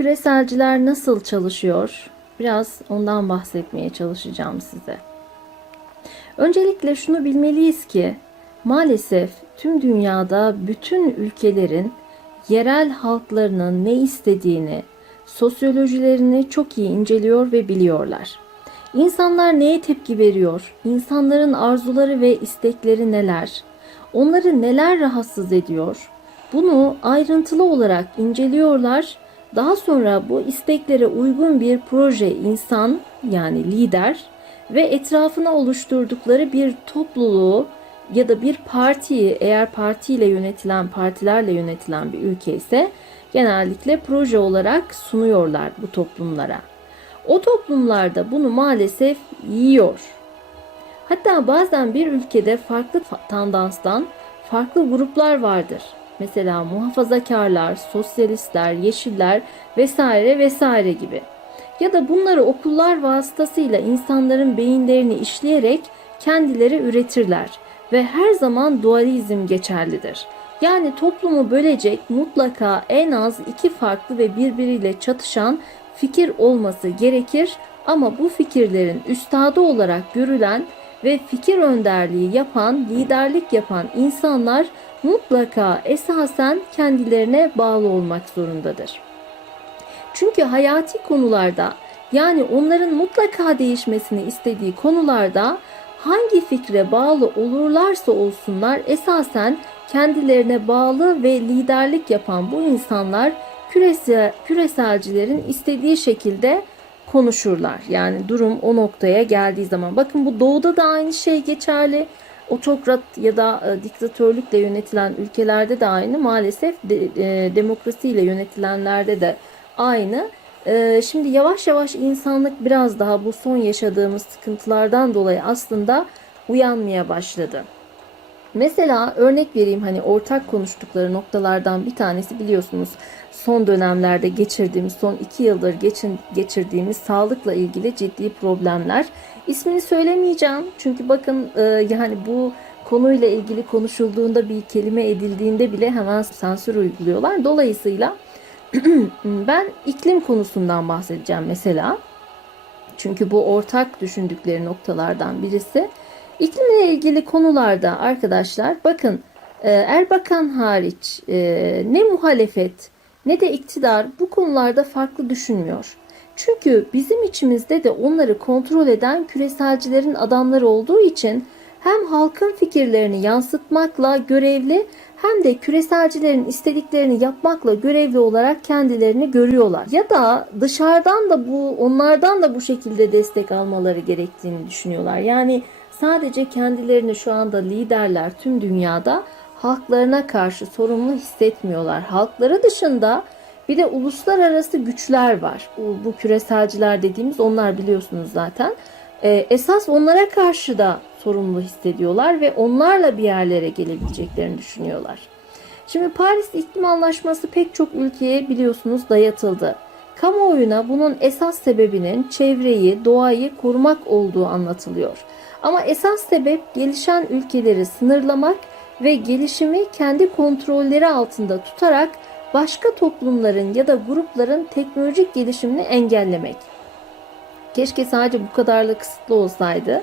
küreselciler nasıl çalışıyor? Biraz ondan bahsetmeye çalışacağım size. Öncelikle şunu bilmeliyiz ki maalesef tüm dünyada bütün ülkelerin yerel halklarının ne istediğini, sosyolojilerini çok iyi inceliyor ve biliyorlar. İnsanlar neye tepki veriyor? İnsanların arzuları ve istekleri neler? Onları neler rahatsız ediyor? Bunu ayrıntılı olarak inceliyorlar. Daha sonra bu isteklere uygun bir proje insan yani lider ve etrafına oluşturdukları bir topluluğu ya da bir partiyi eğer partiyle yönetilen partilerle yönetilen bir ülke ise genellikle proje olarak sunuyorlar bu toplumlara. O toplumlarda bunu maalesef yiyor. Hatta bazen bir ülkede farklı tandanstan farklı gruplar vardır. Mesela muhafazakarlar, sosyalistler, yeşiller vesaire vesaire gibi. Ya da bunları okullar vasıtasıyla insanların beyinlerini işleyerek kendileri üretirler ve her zaman dualizm geçerlidir. Yani toplumu bölecek mutlaka en az iki farklı ve birbiriyle çatışan fikir olması gerekir ama bu fikirlerin üstadı olarak görülen ve fikir önderliği yapan, liderlik yapan insanlar mutlaka esasen kendilerine bağlı olmak zorundadır. Çünkü hayati konularda yani onların mutlaka değişmesini istediği konularda hangi fikre bağlı olurlarsa olsunlar esasen kendilerine bağlı ve liderlik yapan bu insanlar küresel, küreselcilerin istediği şekilde konuşurlar. Yani durum o noktaya geldiği zaman. Bakın bu doğuda da aynı şey geçerli. Otokrat ya da e, diktatörlükle yönetilen ülkelerde de aynı. Maalesef de, e, demokrasiyle yönetilenlerde de aynı. E, şimdi yavaş yavaş insanlık biraz daha bu son yaşadığımız sıkıntılardan dolayı aslında uyanmaya başladı. Mesela örnek vereyim hani ortak konuştukları noktalardan bir tanesi biliyorsunuz son dönemlerde geçirdiğimiz son iki yıldır geçin, geçirdiğimiz sağlıkla ilgili ciddi problemler. İsmini söylemeyeceğim çünkü bakın e, yani bu konuyla ilgili konuşulduğunda bir kelime edildiğinde bile hemen sansür uyguluyorlar. Dolayısıyla ben iklim konusundan bahsedeceğim mesela. Çünkü bu ortak düşündükleri noktalardan birisi. İklimle ilgili konularda arkadaşlar bakın e, Erbakan hariç e, ne muhalefet ne de iktidar bu konularda farklı düşünmüyor. Çünkü bizim içimizde de onları kontrol eden küreselcilerin adamları olduğu için hem halkın fikirlerini yansıtmakla görevli hem de küreselcilerin istediklerini yapmakla görevli olarak kendilerini görüyorlar. Ya da dışarıdan da bu onlardan da bu şekilde destek almaları gerektiğini düşünüyorlar. Yani sadece kendilerini şu anda liderler tüm dünyada halklarına karşı sorumlu hissetmiyorlar. Halkları dışında bir de uluslararası güçler var. Bu, bu küreselciler dediğimiz onlar biliyorsunuz zaten. Ee, esas onlara karşı da sorumlu hissediyorlar ve onlarla bir yerlere gelebileceklerini düşünüyorlar. Şimdi Paris İklim Anlaşması pek çok ülkeye biliyorsunuz dayatıldı. Kamuoyuna bunun esas sebebinin çevreyi, doğayı korumak olduğu anlatılıyor. Ama esas sebep gelişen ülkeleri sınırlamak ve gelişimi kendi kontrolleri altında tutarak başka toplumların ya da grupların teknolojik gelişimini engellemek. Keşke sadece bu kadarla kısıtlı olsaydı.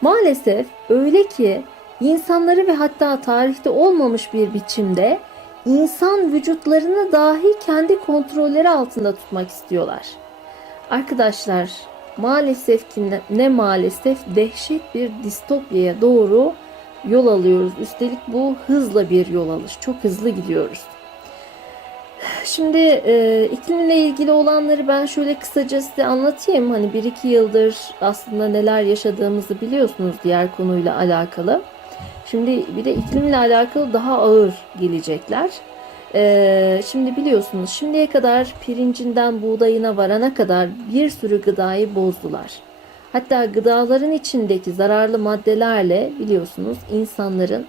Maalesef öyle ki insanları ve hatta tarihte olmamış bir biçimde insan vücutlarını dahi kendi kontrolleri altında tutmak istiyorlar. Arkadaşlar maalesef ki ne, ne maalesef dehşet bir distopyaya doğru yol alıyoruz. Üstelik bu hızla bir yol alış. Çok hızlı gidiyoruz. Şimdi e, iklimle ilgili olanları ben şöyle kısaca size anlatayım. Hani bir iki yıldır aslında neler yaşadığımızı biliyorsunuz diğer konuyla alakalı. Şimdi bir de iklimle alakalı daha ağır gelecekler. E, şimdi biliyorsunuz şimdiye kadar pirincinden buğdayına varana kadar bir sürü gıdayı bozdular. Hatta gıdaların içindeki zararlı maddelerle biliyorsunuz insanların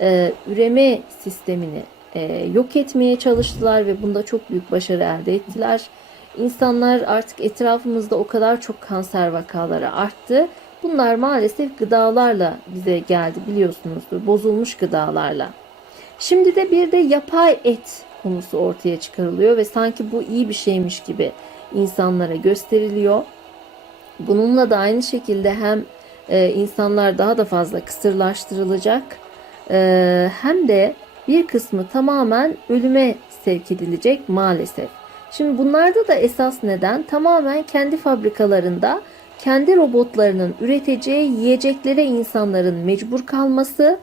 e, üreme sistemini e, yok etmeye çalıştılar ve bunda çok büyük başarı elde ettiler. İnsanlar artık etrafımızda o kadar çok kanser vakaları arttı. Bunlar maalesef gıdalarla bize geldi biliyorsunuzdur. Bozulmuş gıdalarla. Şimdi de bir de yapay et konusu ortaya çıkarılıyor ve sanki bu iyi bir şeymiş gibi insanlara gösteriliyor. Bununla da aynı şekilde hem e, insanlar daha da fazla kısırlaştırılacak e, hem de bir kısmı tamamen ölüme sevk edilecek maalesef. Şimdi bunlarda da esas neden tamamen kendi fabrikalarında kendi robotlarının üreteceği yiyeceklere insanların mecbur kalması.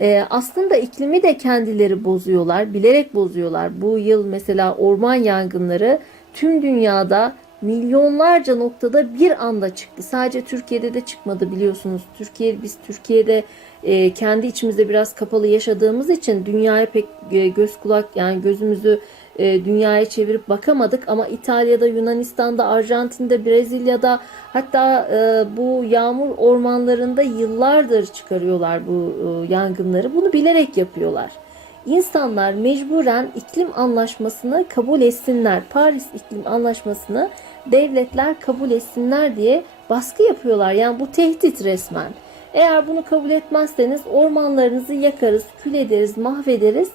Ee, aslında iklimi de kendileri bozuyorlar, bilerek bozuyorlar. Bu yıl mesela orman yangınları tüm dünyada milyonlarca noktada bir anda çıktı. Sadece Türkiye'de de çıkmadı biliyorsunuz. Türkiye biz Türkiye'de e, kendi içimizde biraz kapalı yaşadığımız için dünyaya pek e, göz kulak yani gözümüzü e, dünyaya çevirip bakamadık ama İtalya'da, Yunanistan'da, Arjantin'de, Brezilya'da hatta e, bu yağmur ormanlarında yıllardır çıkarıyorlar bu e, yangınları. Bunu bilerek yapıyorlar. İnsanlar mecburen iklim anlaşmasını kabul etsinler. Paris iklim anlaşmasını devletler kabul etsinler diye baskı yapıyorlar. Yani bu tehdit resmen. Eğer bunu kabul etmezseniz ormanlarınızı yakarız, kül ederiz, mahvederiz.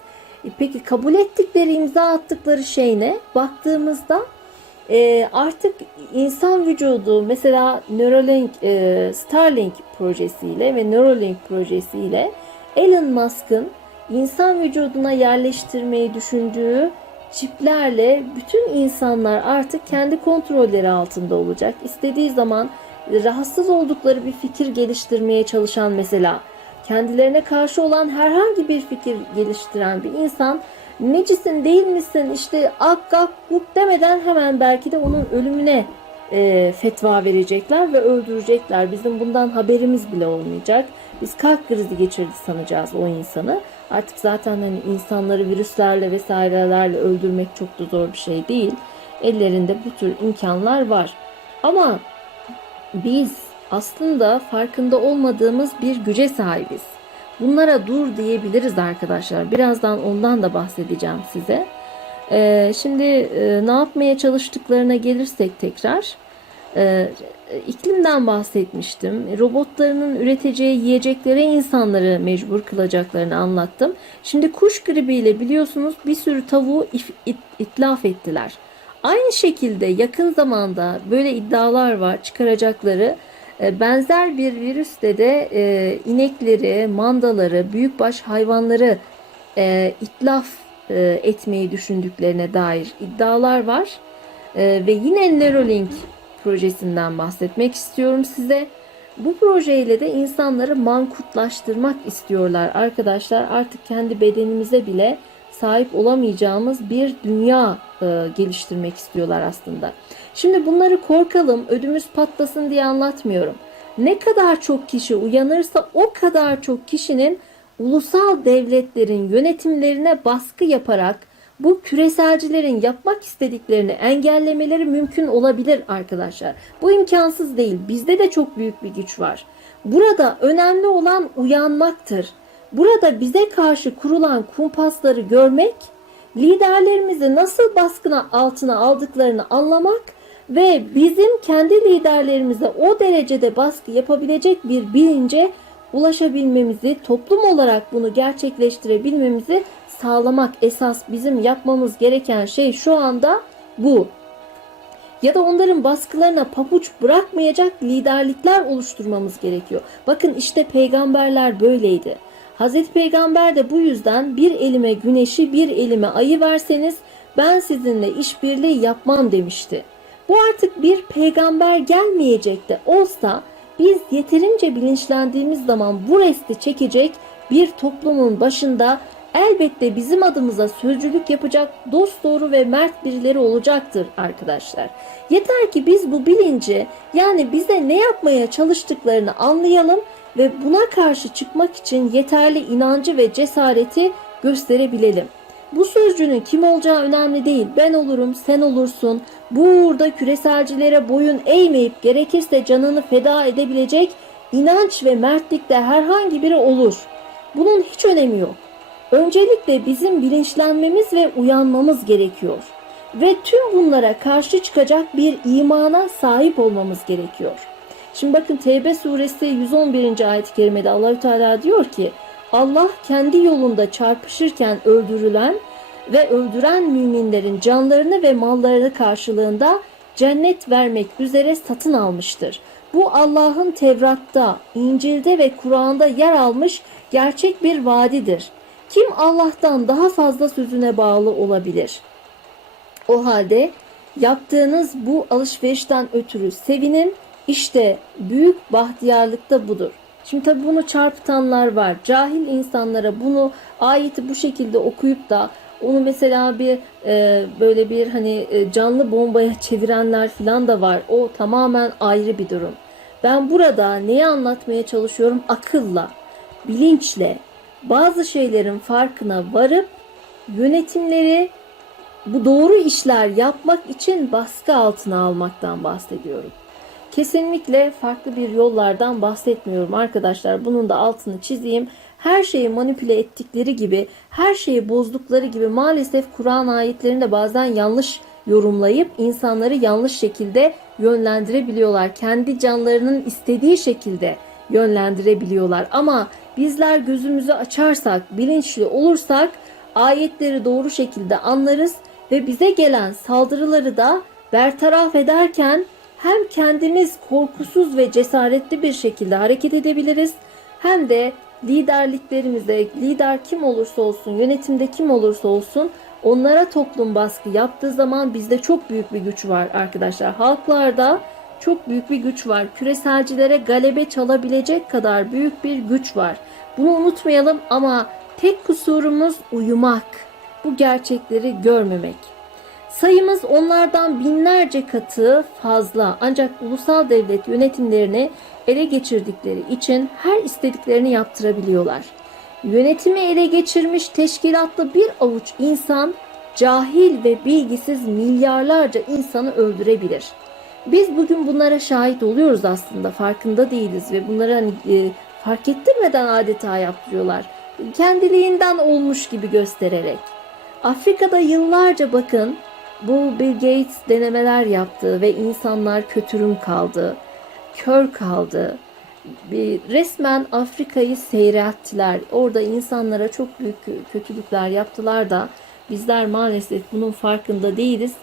E peki kabul ettikleri, imza attıkları şey ne? Baktığımızda e, artık insan vücudu mesela Neuralink, e, Starlink projesiyle ve Neuralink projesiyle Elon Musk'ın insan vücuduna yerleştirmeyi düşündüğü çiplerle bütün insanlar artık kendi kontrolleri altında olacak. İstediği zaman rahatsız oldukları bir fikir geliştirmeye çalışan mesela kendilerine karşı olan herhangi bir fikir geliştiren bir insan necisin değil misin işte ak ak guk demeden hemen belki de onun ölümüne e, fetva verecekler ve öldürecekler. Bizim bundan haberimiz bile olmayacak. Biz kalp krizi geçirdi sanacağız o insanı. Artık zaten hani insanları virüslerle vesairelerle öldürmek çok da zor bir şey değil. Ellerinde bu tür imkanlar var. Ama biz aslında farkında olmadığımız bir güce sahibiz. Bunlara dur diyebiliriz arkadaşlar. Birazdan ondan da bahsedeceğim size. Ee, şimdi e, ne yapmaya çalıştıklarına gelirsek tekrar. E, iklimden bahsetmiştim. Robotlarının üreteceği yiyeceklere insanları mecbur kılacaklarını anlattım. Şimdi kuş gribiyle biliyorsunuz bir sürü tavuğu if, it, itlaf ettiler. Aynı şekilde yakın zamanda böyle iddialar var çıkaracakları. E, benzer bir virüste de e, inekleri, mandaları, büyükbaş hayvanları e, itlaf e, etmeyi düşündüklerine dair iddialar var. E, ve yine Neuralink projesinden bahsetmek istiyorum size. Bu projeyle de insanları mankutlaştırmak istiyorlar arkadaşlar. Artık kendi bedenimize bile sahip olamayacağımız bir dünya e, geliştirmek istiyorlar aslında. Şimdi bunları korkalım, ödümüz patlasın diye anlatmıyorum. Ne kadar çok kişi uyanırsa o kadar çok kişinin ulusal devletlerin yönetimlerine baskı yaparak bu küreselcilerin yapmak istediklerini engellemeleri mümkün olabilir arkadaşlar. Bu imkansız değil. Bizde de çok büyük bir güç var. Burada önemli olan uyanmaktır. Burada bize karşı kurulan kumpasları görmek, liderlerimizi nasıl baskına altına aldıklarını anlamak ve bizim kendi liderlerimize o derecede baskı yapabilecek bir bilince ulaşabilmemizi, toplum olarak bunu gerçekleştirebilmemizi sağlamak esas bizim yapmamız gereken şey şu anda bu. Ya da onların baskılarına papuç bırakmayacak liderlikler oluşturmamız gerekiyor. Bakın işte peygamberler böyleydi. Hazreti Peygamber de bu yüzden bir elime güneşi bir elime ayı verseniz ben sizinle işbirliği yapmam demişti. Bu artık bir peygamber gelmeyecek de olsa biz yeterince bilinçlendiğimiz zaman bu resti çekecek bir toplumun başında elbette bizim adımıza sözcülük yapacak dost doğru ve mert birileri olacaktır arkadaşlar. Yeter ki biz bu bilinci yani bize ne yapmaya çalıştıklarını anlayalım ve buna karşı çıkmak için yeterli inancı ve cesareti gösterebilelim. Bu sözcünün kim olacağı önemli değil. Ben olurum, sen olursun. Burada küreselcilere boyun eğmeyip gerekirse canını feda edebilecek inanç ve mertlikte herhangi biri olur. Bunun hiç önemi yok. Öncelikle bizim bilinçlenmemiz ve uyanmamız gerekiyor. Ve tüm bunlara karşı çıkacak bir imana sahip olmamız gerekiyor. Şimdi bakın Tevbe suresi 111. ayet-i kerimede Allahü Teala diyor ki Allah kendi yolunda çarpışırken öldürülen ve öldüren müminlerin canlarını ve mallarını karşılığında cennet vermek üzere satın almıştır. Bu Allah'ın Tevrat'ta, İncil'de ve Kur'an'da yer almış gerçek bir vaadidir. Kim Allah'tan daha fazla sözüne bağlı olabilir? O halde yaptığınız bu alışverişten ötürü sevinin. İşte büyük bahtiyarlık da budur. Şimdi tabi bunu çarpıtanlar var. Cahil insanlara bunu ayeti bu şekilde okuyup da onu mesela bir e, böyle bir hani e, canlı bombaya çevirenler falan da var. O tamamen ayrı bir durum. Ben burada neyi anlatmaya çalışıyorum? Akılla, bilinçle bazı şeylerin farkına varıp yönetimleri bu doğru işler yapmak için baskı altına almaktan bahsediyorum. Kesinlikle farklı bir yollardan bahsetmiyorum arkadaşlar. Bunun da altını çizeyim. Her şeyi manipüle ettikleri gibi, her şeyi bozdukları gibi maalesef Kur'an ayetlerini de bazen yanlış yorumlayıp insanları yanlış şekilde yönlendirebiliyorlar. Kendi canlarının istediği şekilde yönlendirebiliyorlar. Ama bizler gözümüzü açarsak, bilinçli olursak ayetleri doğru şekilde anlarız ve bize gelen saldırıları da bertaraf ederken hem kendimiz korkusuz ve cesaretli bir şekilde hareket edebiliriz hem de liderliklerimize, lider kim olursa olsun, yönetimde kim olursa olsun onlara toplum baskı yaptığı zaman bizde çok büyük bir güç var arkadaşlar. Halklarda çok büyük bir güç var. Küreselcilere galebe çalabilecek kadar büyük bir güç var. Bunu unutmayalım ama tek kusurumuz uyumak. Bu gerçekleri görmemek. Sayımız onlardan binlerce katı fazla ancak ulusal devlet yönetimlerini ele geçirdikleri için her istediklerini yaptırabiliyorlar. Yönetimi ele geçirmiş teşkilatlı bir avuç insan cahil ve bilgisiz milyarlarca insanı öldürebilir. Biz bugün bunlara şahit oluyoruz aslında farkında değiliz ve bunları hani e, fark ettirmeden adeta yaptırıyorlar. Kendiliğinden olmuş gibi göstererek. Afrika'da yıllarca bakın bu Bill Gates denemeler yaptı ve insanlar kötürüm kaldı, kör kaldı. Resmen Afrika'yı seyrettiler. Orada insanlara çok büyük kötülükler yaptılar da bizler maalesef bunun farkında değiliz.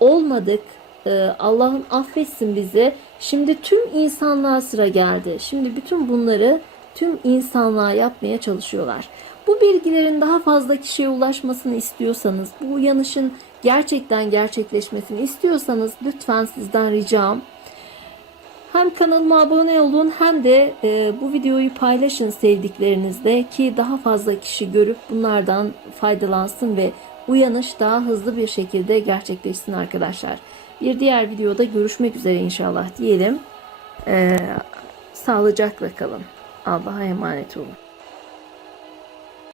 Olmadık. Ee, Allah'ım affetsin bizi. Şimdi tüm insanlığa sıra geldi. Şimdi bütün bunları tüm insanlığa yapmaya çalışıyorlar. Bu bilgilerin daha fazla kişiye ulaşmasını istiyorsanız, bu uyanışın gerçekten gerçekleşmesini istiyorsanız lütfen sizden ricam hem kanalıma abone olun hem de e, bu videoyu paylaşın sevdiklerinizle ki daha fazla kişi görüp bunlardan faydalansın ve uyanış daha hızlı bir şekilde gerçekleşsin arkadaşlar. Bir diğer videoda görüşmek üzere inşallah diyelim. E, sağlıcakla kalın. Allah'a emanet olun.